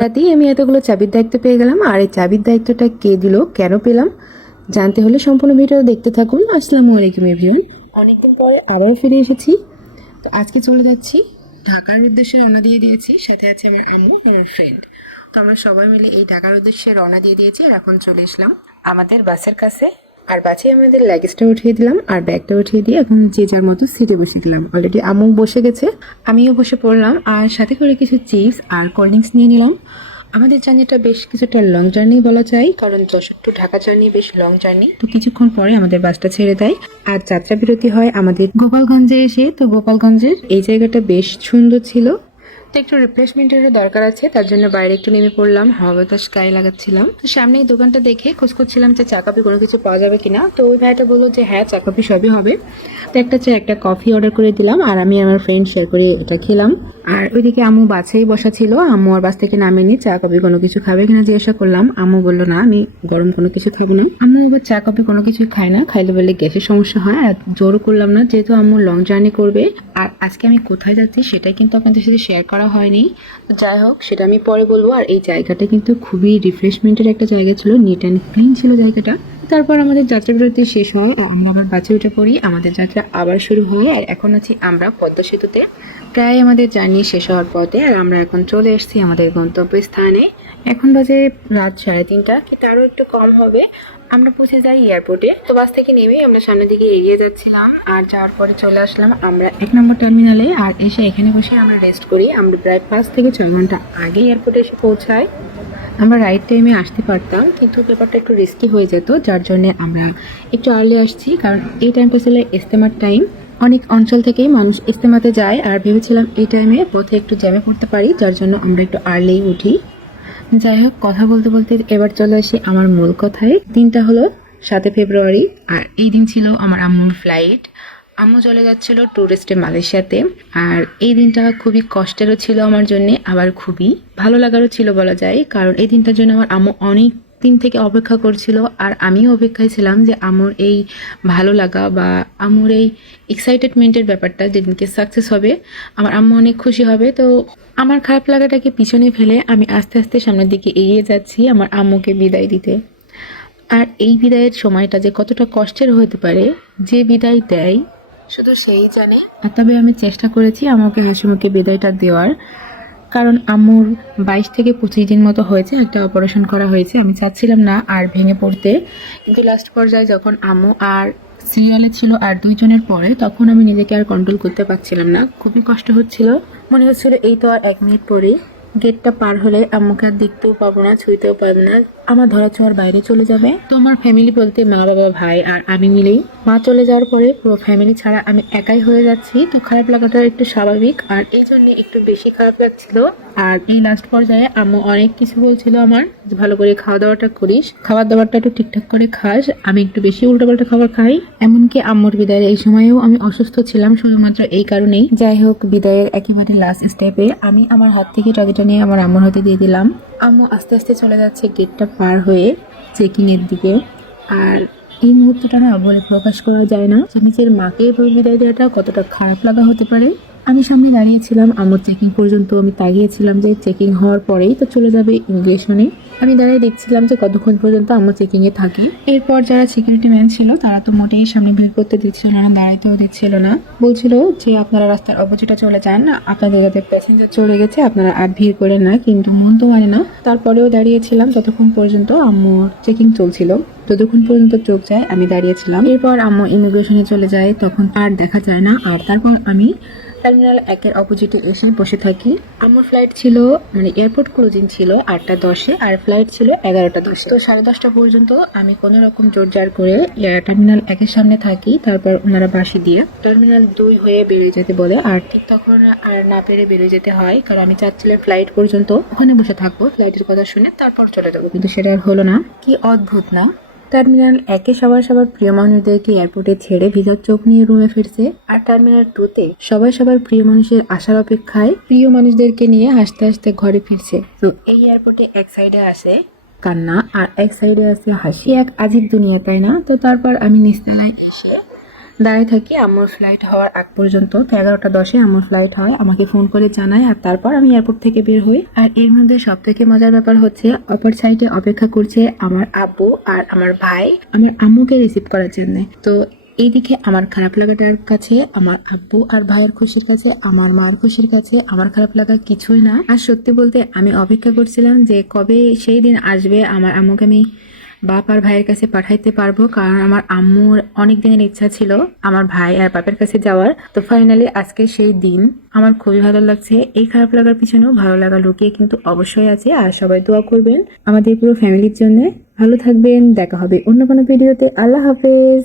রাতেই আমি এতগুলো চাবির দায়িত্ব পেয়ে গেলাম। আর এই চাবির দায়িত্বটা কে দিল, কেন পেলাম, জানতে হলে সম্পূর্ণ ভিডিও দেখতে থাকুন। আসসালামু আলাইকুম এভরিওয়ান, অনেকদিন পরে আবারও ফিরে এসেছি। তো আজকে চলে যাচ্ছি ঢাকার উদ্দেশ্যে, রওনা দিয়ে দিয়েছি। সাথে আছে আমার আম্মু, আমার ফ্রেন্ড। তো আমরা সবাই মিলে এই ঢাকার উদ্দেশ্যে রওনা দিয়ে দিয়েছি। আর এখন চলে এসলাম আমাদের বাসের কাছে। আর বাসে আমাদের লাগেজটা উঠিয়ে দিলাম আর ব্যাগটা উঠিয়ে দিয়ে এখন যে যার মতো সিটে বসে গেলাম। অলরেডি আম্মু বসে গেছে, আমিও বসে পড়লাম। আর সাথে করে কিছু চিপস আর কোল্ড ড্রিঙ্কস নিয়ে নিলাম। আমাদের জার্নিটা বেশ কিছুটা লং জার্নি বলা যায়, কারণ যশোর টু ঢাকা জার্নি বেশ লং জার্নি। তো কিছুক্ষণ পরে আমাদের বাসটা ছেড়ে দেয় আর যাত্রা বিরতি হয় আমাদের গোপালগঞ্জে এসে। তো গোপালগঞ্জের এই জায়গাটা বেশ সুন্দর ছিল। তো একটু রিফ্রেশমেন্টের দরকার আছে, তার জন্য বাইরে একটু নেমে পড়লাম, হাওয়া বাতাস গায়ে লাগাচ্ছিলাম। তো সামনে এই দোকানটা দেখে খোঁজ করছিলাম যে চা কফি কোনো কিছু পাওয়া যাবে কিনা। তো ওই ভাইটা বললো যে হ্যাঁ, চা কফি সবই হবে। তো একটা চা একটা কফি অর্ডার করে দিলাম আর আমি আমার ফ্রেন্ড শেয়ার করে এটা খেলাম। আর ওইদিকে আম্মু বাসেই বসা ছিল, আম্মু আর বাস থেকে নামেনি। চা কফি কোনো কিছু খাবে কিনা জিজ্ঞাসা করলাম, আম্মু বললো না, আমি গরম কোনো কিছু খাবো না। আম্মু এবার চা কফি কোনো কিছুই খায় না, খাইলে বলে গ্যাসের সমস্যা হয়। আর জোরও করলাম না, যেহেতু আম্মু লং জার্নি করবে। আর আজকে আমি কোথায় যাচ্ছি সেটাই কিন্তু আপনাদের সাথে শেয়ার করা হয়নি। তো যাই হোক, সেটা আমি পরে বলবো। আর এই জায়গাটা কিন্তু খুবই রিফ্রেশমেন্টের একটা জায়গা ছিল, নিট অ্যান্ড ক্লিন ছিল জায়গাটা। তারপর আমাদের যাত্রা বিরতি শেষ হয়, আমরা আবার বাসে উঠে পড়ি। আমাদের যাত্রা আবার শুরু হয়। আর এখন আছি আমরা পদ্মা সেতুতে, প্রায় আমাদের জার্নি শেষ হওয়ার পথে। আর আমরা এখন চলে এসেছি আমাদের গন্তব্যস্থানে। এখন বাজে রাত 3:30, কি তারও একটু কম হবে। আমরা পৌঁছে যাই এয়ারপোর্টে। তো বাস থেকে নেমে আমরা সামনের দিকে এগিয়ে যাচ্ছিলাম। আর যাওয়ার পরে চলে আসলাম আমরা 1 নম্বর টার্মিনালে। আর এসে এখানে বসে আমরা রেস্ট করি। আমরা প্রায় 5 থেকে 6 ঘন্টা আগে এয়ারপোর্টে এসে পৌঁছাই। আমরা রাইট টাইমে আসতে পারতাম, কিন্তু ব্যাপারটা একটু রিস্কি হয়ে যেত, যার জন্য আমরা একটু আর্লি আসছি। কারণ এই টাইমটা ছিল ইজতেমার টাইম, অনেক অঞ্চল থেকেই মানুষ ইজতেমাতে যায়। আর ভেবেছিলাম এই টাইমে পথে একটু জ্যামে পড়তে পারি, যার জন্য আমরা একটু আর্লিই উঠি। যাই হোক, কথা বলতে বলতে এবার চলে আসি আমার মূল কথায়। দিনটা হলো 7 ফেব্রুয়ারি আর এই দিন ছিল আমার আম্মুর ফ্লাইট। আম্মু চলে যাচ্ছিল ট্যুরিস্টে মালয়েশিয়াতে। আর এই দিনটা খুবই কষ্টেরও ছিল আমার জন্যে, আবার খুবই ভালো লাগারও ছিল বলা যায়। কারণ এই দিনটার জন্য আমার আম্মু অনেক দিন থেকে অপেক্ষা করছিল। আর আমিও অপেক্ষায় ছিলাম যে আম্মুর এই ভালো লাগা বা আম্মুর এই এক্সাইটেডমেন্টের ব্যাপারটা যেদিনকে সাকসেস হবে, আমার আম্মু অনেক খুশি হবে। তো আমার খারাপ লাগাটাকে পিছনে ফেলে আমি আস্তে আস্তে সামনের দিকে এগিয়ে যাচ্ছি আমার আম্মুকে বিদায় দিতে। আর এই বিদায়ের সময়টা যে কতটা কষ্টের হতে পারে, যে বিদায় দেয় শুধু সেই জানে। আর তবে আমি চেষ্টা করেছি আমাকে হাসিমুখে বিদায়টা দেওয়ার, কারণ আম্মুর 22 থেকে 25 দিন মতো হয়েছে, একটা অপারেশন করা হয়েছে। আমি চাচ্ছিলাম না আর ভেঙে পড়তে, কিন্তু লাস্ট পর্যায়ে যখন আম্মু আর সিরিয়ালে ছিল আর 2 জনের পরে, তখন আমি নিজেকে আর কন্ট্রোল করতে পারছিলাম না। খুবই কষ্ট হচ্ছিল, মনে হচ্ছিল এই তো আর 1 মিনিট পরে গেটটা পার হলে আম্মুকে আর দেখতেও পাবো না, ছুঁইতেও পাবো না, আমার ধরা ছোঁয়ার বাইরে চলে যাবে। তো আমার ফ্যামিলি বলতে মা, বাবা, ভাই আর আমি মিলেই, মা চলে যাওয়ার পরে পুরো ফ্যামিলি ছাড়া আমি একাই হয়ে যাচ্ছি। তো খারাপ লাগাটা একটু স্বাভাবিক, আর এই জন্য একটু বেশি খারাপ লাগছিল। আর এই লাস্ট পর্যায়ে আম্মু অনেক কিছু বলছিল আমার, যে ভালো করে খাওয়া দাওয়াটা করিস, খাবার দাবারটা একটু ঠিকঠাক করে খাস। আমি একটু বেশি উল্টোপাল্টা খাবার খাই। এমনকি আম্মুর বিদায়ের এই সময়েও আমি অসুস্থ ছিলাম শুধুমাত্র এই কারণেই। যাই হোক, বিদায়ের একেবারে লাস্ট স্টেপে আমি আমার হাত থেকে ট্রলিটা নিয়ে আমার আম্মুর হাতে দিয়ে দিলাম। আম্মু আস্তে আস্তে চলে যাচ্ছে গেটটা পার হয়ে চেকিং এর দিকে। আর এই মুহূর্তটা না বলে প্রকাশ করা যায় না যে নিজের মাকে এভাবে বিদায় দেওয়াটা কতটা খারাপ লাগা হতে পারে। আমি সামনে দাঁড়িয়েছিলাম, আম্মুর চেকিং পর্যন্ত আমি তাকিয়েছিলাম যে চেকিং হওয়ার পরেই তো চলে যাবে ইমিগ্রেশনে। আমি দাঁড়িয়ে দেখছিলাম যে কতক্ষণ পর্যন্ত আম্মু চেকিং এ থাকে। এরপর যারা সিকিউরিটি ম্যান ছিল তারা তো মোটেই সামনে ভিড় করতে দিচ্ছিল না, দাঁড়াইতেও দিচ্ছিল না। বলছিল যে আপনারা রাস্তার অপোজিটে চলে যান, আপনাদের যাতে প্যাসেঞ্জার চলে গেছে, আপনারা আর ভিড় করেন না। কিন্তু মন তো মানে না, তারপরেও দাঁড়িয়েছিলাম যতক্ষণ পর্যন্ত আম্মুর চেকিং চলছিল। যতক্ষণ পর্যন্ত চোখ যায় আমি দাঁড়িয়েছিলাম। এরপর আম্মু ইমিগ্রেশনে চলে যায়, তখন আর দেখা যায় না। আর তারপর আমি টার্মিনাল 1-এর অপোজিটে এসে বসে থাকি। আমার ফ্লাইট ছিল, মানে এয়ারপোর্ট ক্লোজিং ছিল 8টা 10-এ আর ফ্লাইট ছিল 11টা 10-এ। তো 10:30 পর্যন্ত আমি কোনো রকম জোরজার করে টার্মিনাল 1-এর সামনে থাকি। তারপর ওনারা বাসি দিয়ে টার্মিনাল 2 হয়ে বেরিয়ে যেতে বলে। আর ঠিক তখন আর না পেরে বেরিয়ে যেতে হয়, কারণ আমি চাচ্ছিলাম ফ্লাইট পর্যন্ত ওখানে বসে থাকবো, ফ্লাইটের কথা শুনে তারপর চলে যাবো। কিন্তু সেটা আর হলো না। কি অদ্ভুত না, টার্মিনাল 1-এ সবার প্রিয় মানুষদেরকে এয়ারপোর্টে ছেড়ে ভিজার চোখ নিয়ে রুমে ফিরছে। আর টার্মিনাল 2-তে সবার প্রিয় মানুষের আসার অপেক্ষায় প্রিয় মানুষদেরকে নিয়ে হাসতে হাসতে ঘরে ফিরছে। তো এই এয়ারপোর্টে এক সাইডে আসে কান্না আর এক সাইডে আছে হাসি, এক আজীব দুনিয়া, তাই না? তো তারপর আমি নিস্তালায় এসে দাঁড়ায় থাকি আম্মুর ফ্লাইট হওয়ার আগ পর্যন্ত। তো 11টা 10-এ আম্মুর ফ্লাইট হয়, আমাকে ফোন করে জানায়, আর তারপর আমি এয়ারপোর্ট থেকে বের হই। আর এর মধ্যে সব থেকে মজার ব্যাপার হচ্ছে অপর সাইডে অপেক্ষা করছে আমার আব্বু আর আমার ভাই আমার আম্মুকে রিসিভ করার জন্য। তো এইদিকে আমার খারাপ লাগাটার কাছে, আমার আব্বু আর ভাইয়ের খুশির কাছে, আমার মার খুশির কাছে আমার খারাপ লাগা কিছুই না। আর সত্যি বলতে আমি অপেক্ষা করছিলাম যে কবে সেই দিন আসবে আমার আম্মুকে আমি বাপ আর ভাইয়ের কাছে পাঠাইতে পারবো, কারণ আমার আম্মুর অনেক দিনের ইচ্ছা ছিল আমার ভাই আর বাপের কাছে যাওয়ার। তো ফাইনালি আজকে সেই দিন। আমার খুবই ভালো লাগছে। এই খারাপ লাগার পিছনেও ভালো লাগা লুকিয়ে কিন্তু অবশ্যই আছে। আর সবাই দোয়া করবেন আমাদের পুরো ফ্যামিলির জন্য। ভালো থাকবেন, দেখা হবে অন্য কোনো ভিডিওতে। আল্লাহ হাফেজ।